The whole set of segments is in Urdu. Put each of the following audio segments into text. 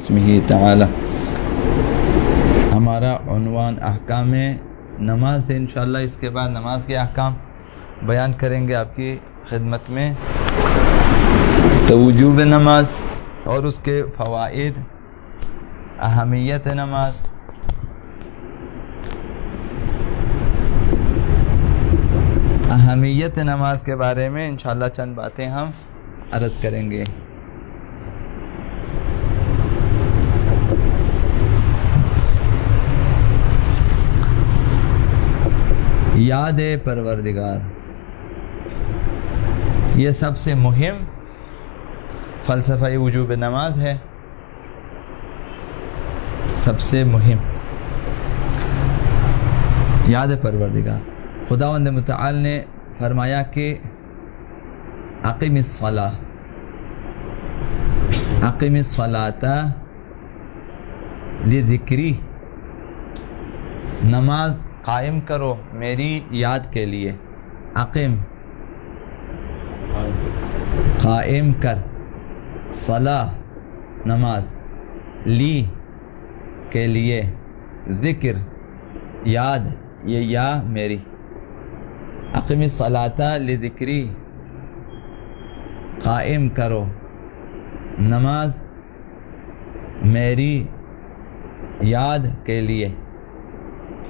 اسمہ تعالی۔ ہمارا عنوان احکام نماز ہے، انشاءاللہ اس کے بعد نماز کے احکام بیان کریں گے آپ کی خدمت میں۔ تو وجوب نماز اور اس کے فوائد، اہمیت نماز، اہمیت نماز کے بارے میں انشاءاللہ چند باتیں ہم عرض کریں گے۔ یاد پروردگار، یہ سب سے مہم فلسفہ وجوب نماز ہے، سب سے مہم یاد پروردگار۔ خداوند متعال نے فرمایا کہ اقم الصلاۃ، اقم الصلاۃ لذکری، نماز قائم کرو میری یاد کے لیے۔ اقم، قائم کر، صلاۃ، نماز، لی، کے لیے، ذکر، یاد، یہ یا میری۔ اقم الصلاۃ لذکری، قائم کرو نماز میری یاد کے لیے۔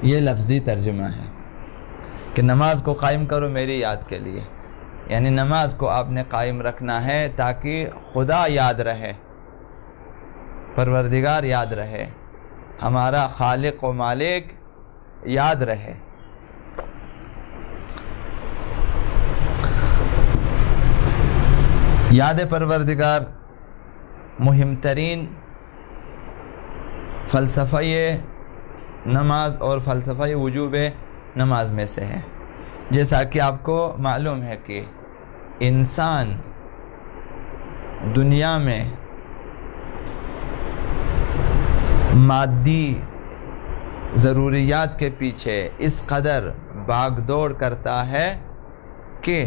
یہ لفظی ترجمہ ہے کہ نماز کو قائم کرو میری یاد کے لیے، یعنی نماز کو آپ نے قائم رکھنا ہے تاکہ خدا یاد رہے، پروردگار یاد رہے، ہمارا خالق و مالک یاد رہے۔ یاد پروردگار مہم ترین فلسفہ نماز اور فلسفہ وجوب نماز میں سے ہے۔ جیسا کہ آپ کو معلوم ہے کہ انسان دنیا میں مادی ضروریات کے پیچھے اس قدر بھاگ دوڑ کرتا ہے کہ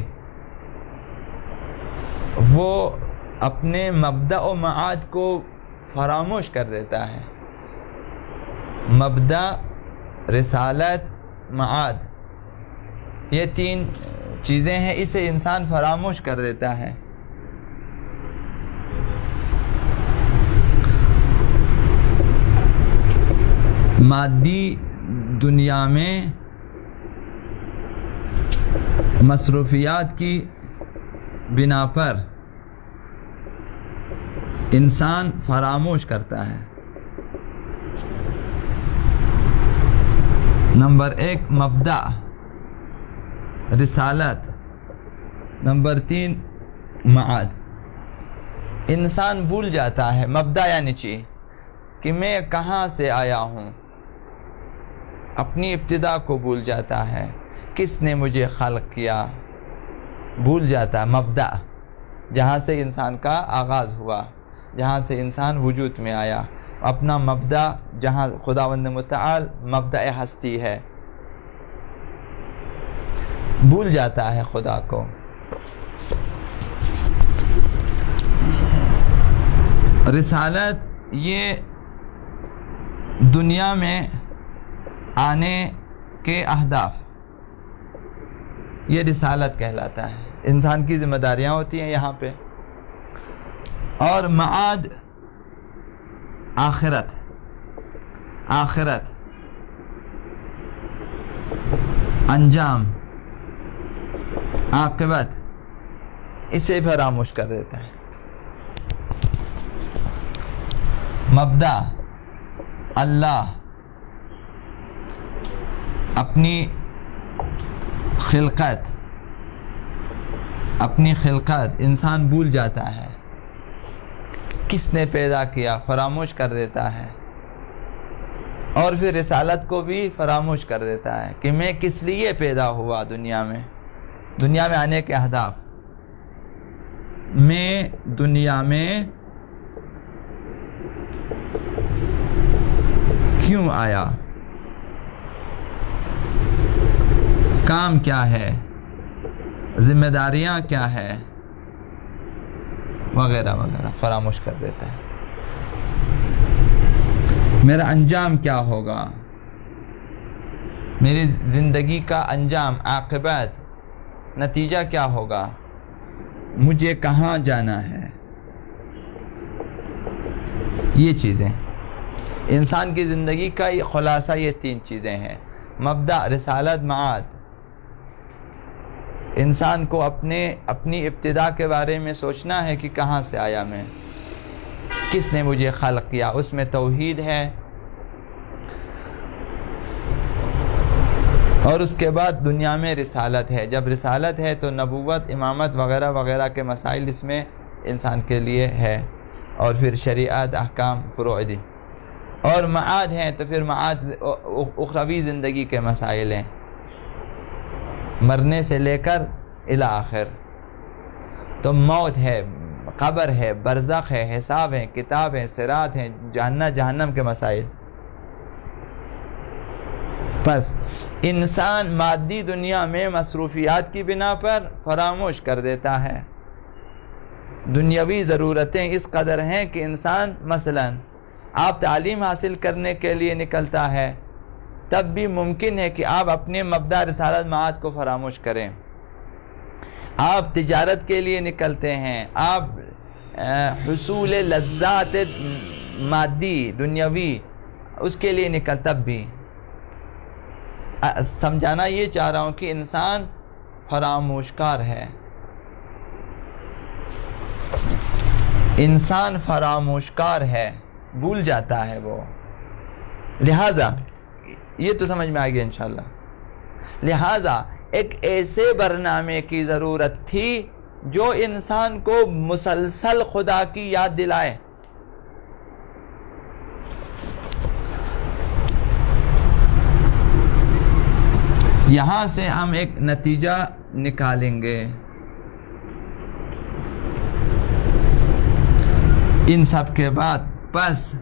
وہ اپنے مبدأ و معاد کو فراموش کر دیتا ہے۔ مبدأ، رسالت، معاد، یہ تین چیزیں ہیں، اسے انسان فراموش کر دیتا ہے۔ مادی دنیا میں مصروفیات کی بنا پر انسان فراموش کرتا ہے۔ نمبر ایک مبدأ، رسالت، نمبر تین معاد۔ انسان بھول جاتا ہے مبدأ یعنی چی کہ میں کہاں سے آیا ہوں، اپنی ابتدا کو بھول جاتا ہے، کس نے مجھے خلق کیا، بھول جاتا ہے مبدأ، جہاں سے انسان کا آغاز ہوا، جہاں سے انسان وجود میں آیا، اپنا مبدأ جہاں خداوند متعال مبدأ ہستی ہے، بھول جاتا ہے خدا کو۔ رسالت یہ دنیا میں آنے کے اہداف، یہ رسالت کہلاتا ہے، انسان کی ذمہ داریاں ہوتی ہیں یہاں پہ۔ اور معاد آخرت، آخرت، انجام، عاقبت، اسے فراموش کر دیتا ہے۔ مبدأ اللہ، اپنی خلقت، اپنی خلقت انسان بھول جاتا ہے، کس نے پیدا کیا فراموش کر دیتا ہے۔ اور پھر رسالت کو بھی فراموش کر دیتا ہے کہ میں کس لیے پیدا ہوا دنیا میں، دنیا میں آنے کے اہداف، میں دنیا میں کیوں آیا، کام کیا ہے، ذمہ داریاں کیا ہے، وغیرہ وغیرہ فراموش کر دیتا ہے۔ میرا انجام کیا ہوگا، میری زندگی کا انجام، عاقبت، نتیجہ کیا ہوگا، مجھے کہاں جانا ہے. یہ چیزیں انسان کی زندگی کا خلاصہ یہ 3 چیزیں ہیں: مبدأ، رسالت، معاد. انسان کو اپنی ابتدا کے بارے میں سوچنا ہے کہ کہاں سے آیا میں، کس نے مجھے خلق کیا. اس میں توحید ہے، اور اس کے بعد دنیا میں رسالت ہے. جب رسالت ہے تو نبوت، امامت وغیرہ وغیرہ کے مسائل اس میں انسان کے لیے ہے، اور پھر شریعت، احکام، فروع دین. اور معاد ہیں تو پھر معاد اخروی زندگی کے مسائل ہیں، مرنے سے لے کر الی آخر. تو موت ہے، قبر ہے، برزخ ہے، حساب ہے، کتاب ہے، صراط ہے، جہنم کے مسائل. بس انسان مادی دنیا میں مصروفیات کی بنا پر فراموش کر دیتا ہے. دنیاوی ضرورتیں اس قدر ہیں کہ انسان، مثلا آپ تعلیم حاصل کرنے کے لیے نکلتا ہے، تب بھی ممکن ہے کہ آپ اپنے مبدأ، رسالت، معاد کو فراموش کریں. آپ تجارت کے لیے نکلتے ہیں، آپ حصول لذات مادی دنیاوی اس کے لیے تب بھی. سمجھانا یہ چاہ رہا ہوں کہ انسان فراموشکار ہے، انسان فراموشکار ہے، بھول جاتا ہے وہ. لہٰذا یہ تو سمجھ میں آ گیا انشاءاللہ. لہٰذا ایک ایسے برنامے کی ضرورت تھی جو انسان کو مسلسل خدا کی یاد دلائے. یہاں سے ہم ایک نتیجہ نکالیں گے. ان سب کے بعد بس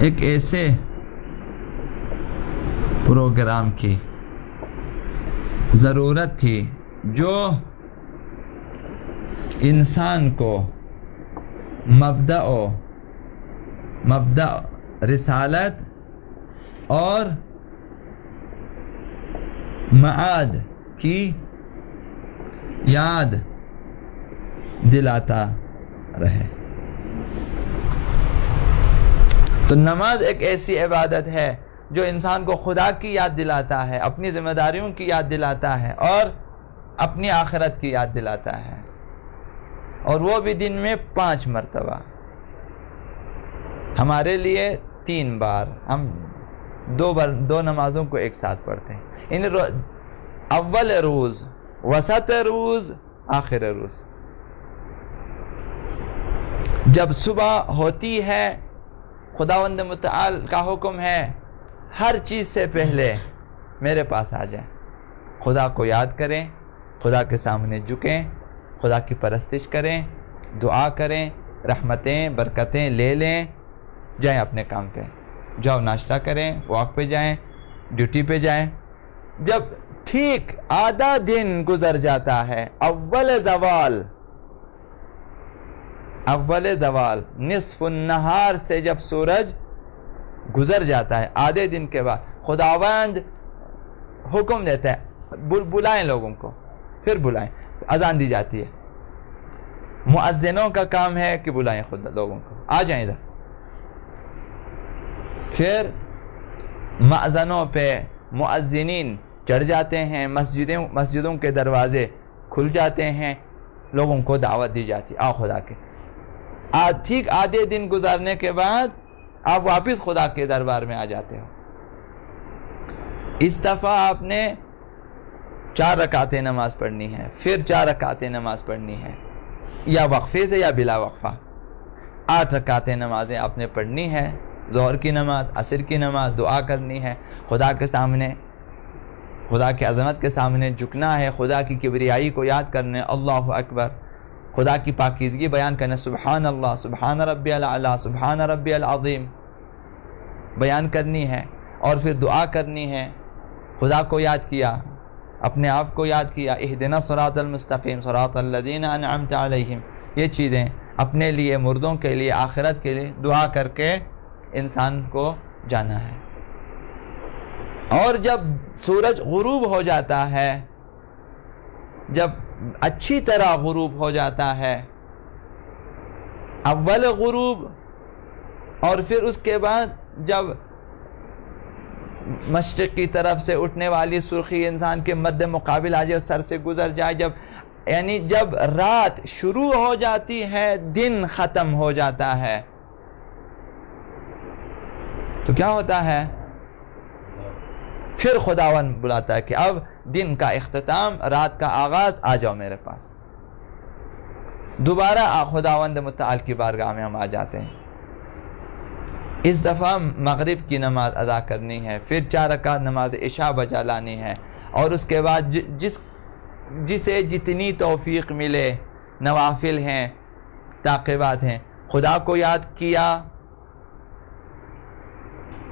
ایک ایسے پروگرام کی ضرورت تھی جو انسان کو مبدأ رسالت اور معاد کی یاد دلاتا رہے. تو نماز ایک ایسی عبادت ہے جو انسان کو خدا کی یاد دلاتا ہے، اپنی ذمہ داریوں کی یاد دلاتا ہے، اور اپنی آخرت کی یاد دلاتا ہے. اور وہ بھی دن میں 5 مرتبہ. ہمارے لیے 3 بار، ہم 2 نمازوں کو ایک ساتھ پڑھتے ہیں. اول روز، وسط روز، آخر روز. جب صبح ہوتی ہے خداوند متعال کا حکم ہے ہر چیز سے پہلے میرے پاس آ جائیں، خدا کو یاد کریں، خدا کے سامنے جھکیں، خدا کی پرستش کریں، دعا کریں، رحمتیں برکتیں لے لیں، جائیں اپنے کام پہ، جاؤ ناشتہ کریں، واک پہ جائیں، ڈیوٹی پہ جائیں. جب ٹھیک آدھا دن گزر جاتا ہے، اول زوال نصف النہار سے جب سورج گزر جاتا ہے، آدھے دن کے بعد خداوند حکم دیتا ہے بلائیں لوگوں کو. پھر بلائیں، اذان دی جاتی ہے. مؤذنوں کا کام ہے کہ بلائیں خود لوگوں کو، آ جائیں ادھر. پھر مأذنوں پہ مؤذنین چڑھ جاتے ہیں، مسجدوں کے دروازے کھل جاتے ہیں، لوگوں کو دعوت دی جاتی ہے، آؤ خدا کے. ٹھیک آدھے دن گزارنے کے بعد آپ واپس خدا کے دربار میں آ جاتے ہو. اس دفعہ آپ نے 4 رکعتیں نماز پڑھنی ہے، پھر 4 رکعتیں نماز پڑھنی ہے، یا وقفے سے یا بلا وقفہ. 8 رکعتیں نمازیں آپ نے پڑھنی ہے، ظہر کی نماز، عصر کی نماز، دعا کرنی ہے، خدا کے سامنے، خدا کی عظمت کے سامنے جھکنا ہے، خدا کی کبریائی کو یاد کرنے، اللہ اکبر، خدا کی پاکیزگی بیان کرنے، سبحان اللہ، سبحان ربی الاعلیٰ، سبحان ربی العظیم بیان کرنی ہے. اور پھر دعا کرنی ہے. خدا کو یاد کیا، اپنے آپ کو یاد کیا، اہدنا الصراط المستقیم صراط الذین انعمت علیہم، یہ چیزیں. اپنے لیے، مردوں کے لیے، آخرت کے لیے دعا کر کے انسان کو جانا ہے۔ اور جب سورج غروب ہو جاتا ہے، جب اچھی طرح غروب ہو جاتا ہے، اول غروب، اور پھر اس کے بعد جب مشرق کی طرف سے اٹھنے والی سرخی انسان کے مد مقابل آ جائے، سر سے گزر جائے، جب رات شروع ہو جاتی ہے، دن ختم ہو جاتا ہے، تو کیا ہوتا ہے؟ پھر خداوند بلاتا ہے کہ اب دن کا اختتام، رات کا آغاز، آ جاؤ میرے پاس۔ دوبارہ خداوند متعال کی بارگاہ میں ہم آ جاتے ہیں۔ اس دفعہ مغرب کی نماز ادا کرنی ہے، پھر 4 رکعت نماز عشاء بجا لانی ہے، اور اس کے بعد جسے جتنی توفیق ملے، نوافل ہیں، تعقیبات ہیں، خدا کو یاد کیا،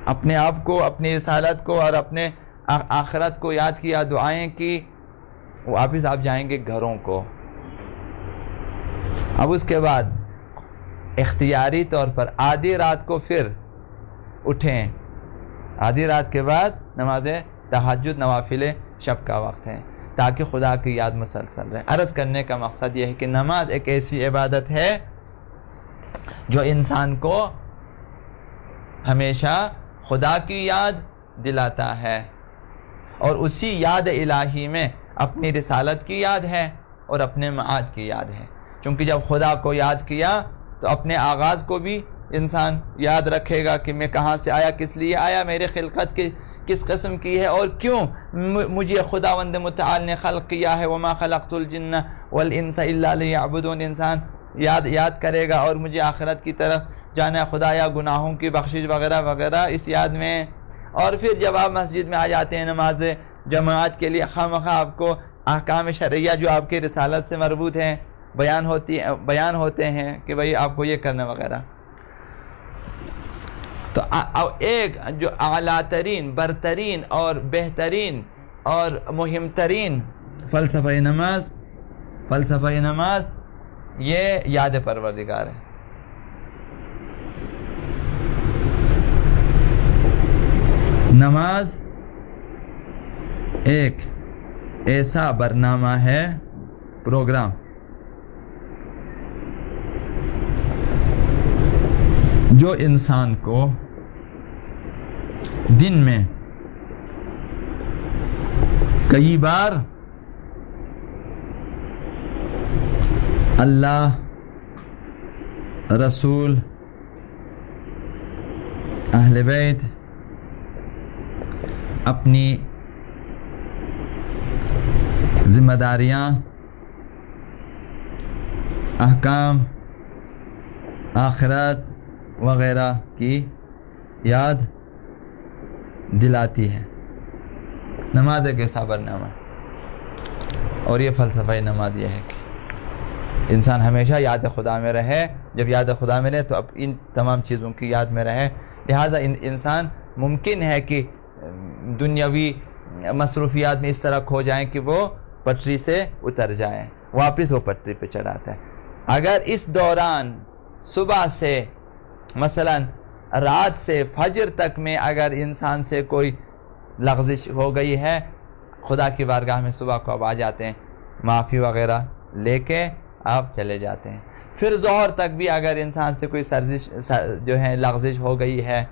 اپنے آپ کو، اپنی رسالت کو اور اپنے آخرت کو یاد کیا، دعائیں کی، واپس آپ جائیں گے گھروں کو۔ اب اس کے بعد اختیاری طور پر آدھی رات کو پھر اٹھیں، آدھی رات کے بعد نماز تہجد، نوافل شب کا وقت ہے، تاکہ خدا کی یاد مسلسل رہے۔ عرض کرنے کا مقصد یہ ہے کہ نماز ایک ایسی عبادت ہے جو انسان کو ہمیشہ خدا کی یاد دلاتا ہے، اور اسی یاد الہی میں اپنی رسالت کی یاد ہے اور اپنے معاد کی یاد ہے، کیونکہ جب خدا کو یاد کیا تو اپنے آغاز کو بھی انسان یاد رکھے گا کہ میں کہاں سے آیا، کس لیے آیا، میرے خلقت کس قسم کی ہے، اور کیوں مجھے خداوند متعال نے خلق کیا ہے۔ وما خلقت الجن والانس الا لیعبدون، انسان یاد کرے گا، اور مجھے آخرت کی طرف جانا، خدایا گناہوں کی بخشش وغیرہ وغیرہ اس یاد میں۔ اور پھر جب آپ مسجد میں آ جاتے ہیں نماز جماعت کے لیے، خواہ آپ کو احکام شرعیہ جو آپ کی رسالت سے مربوط ہیں بیان ہوتے ہیں کہ بھئی آپ کو یہ کرنا وغیرہ، تو ایک جو اعلیٰ ترین، برترین اور بہترین اور مہم ترین فلسفہ نماز یہ یاد پروردگار ہے۔ نماز ایک ایسا برنامہ ہے، پروگرام، جو انسان کو دن میں کئی بار اللہ، رسول، اہل بیت، اپنی ذمہ داریاں، احکام، آخرت وغیرہ کی یاد دلاتی ہے۔ نماز ایک ایسا برنامہ ہے، اور یہ فلسفہ نماز یہ ہے کہ انسان ہمیشہ یاد خدا میں رہے۔ جب یاد خدا میں رہے تو اب ان تمام چیزوں کی یاد میں رہے، لہٰذا انسان ممکن ہے کہ دنیاوی مصروفیات میں اس طرح کھو جائیں کہ وہ پٹری سے اتر جائیں، واپس وہ پٹری پہ چڑھاتا ہے۔ اگر اس دوران صبح سے مثلا رات سے فجر تک میں اگر انسان سے کوئی لغزش ہو گئی ہے، خدا کی بارگاہ میں صبح کو اب آ جاتے ہیں، معافی وغیرہ لے کے آپ چلے جاتے ہیں۔ پھر ظہر تک بھی اگر انسان سے کوئی جو ہے لغزش ہو گئی ہے،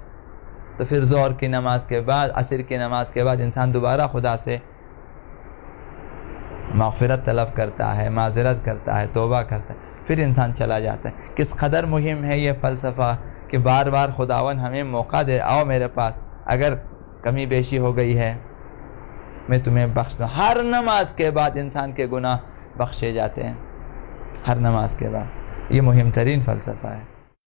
تو پھر ظہر کی نماز کے بعد، عصر کی نماز کے بعد انسان دوبارہ خدا سے مغفرت طلب کرتا ہے، معذرت کرتا ہے، توبہ کرتا ہے، پھر انسان چلا جاتا ہے۔ کس قدر مہم ہے یہ فلسفہ کہ بار بار خداون ہمیں موقع دے، آؤ میرے پاس، اگر کمی بیشی ہو گئی ہے میں تمہیں بخش دوں۔ ہر نماز کے بعد انسان کے گناہ بخشے جاتے ہیں، ہر نماز کے بعد۔ یہ مہم ترین فلسفہ ہے۔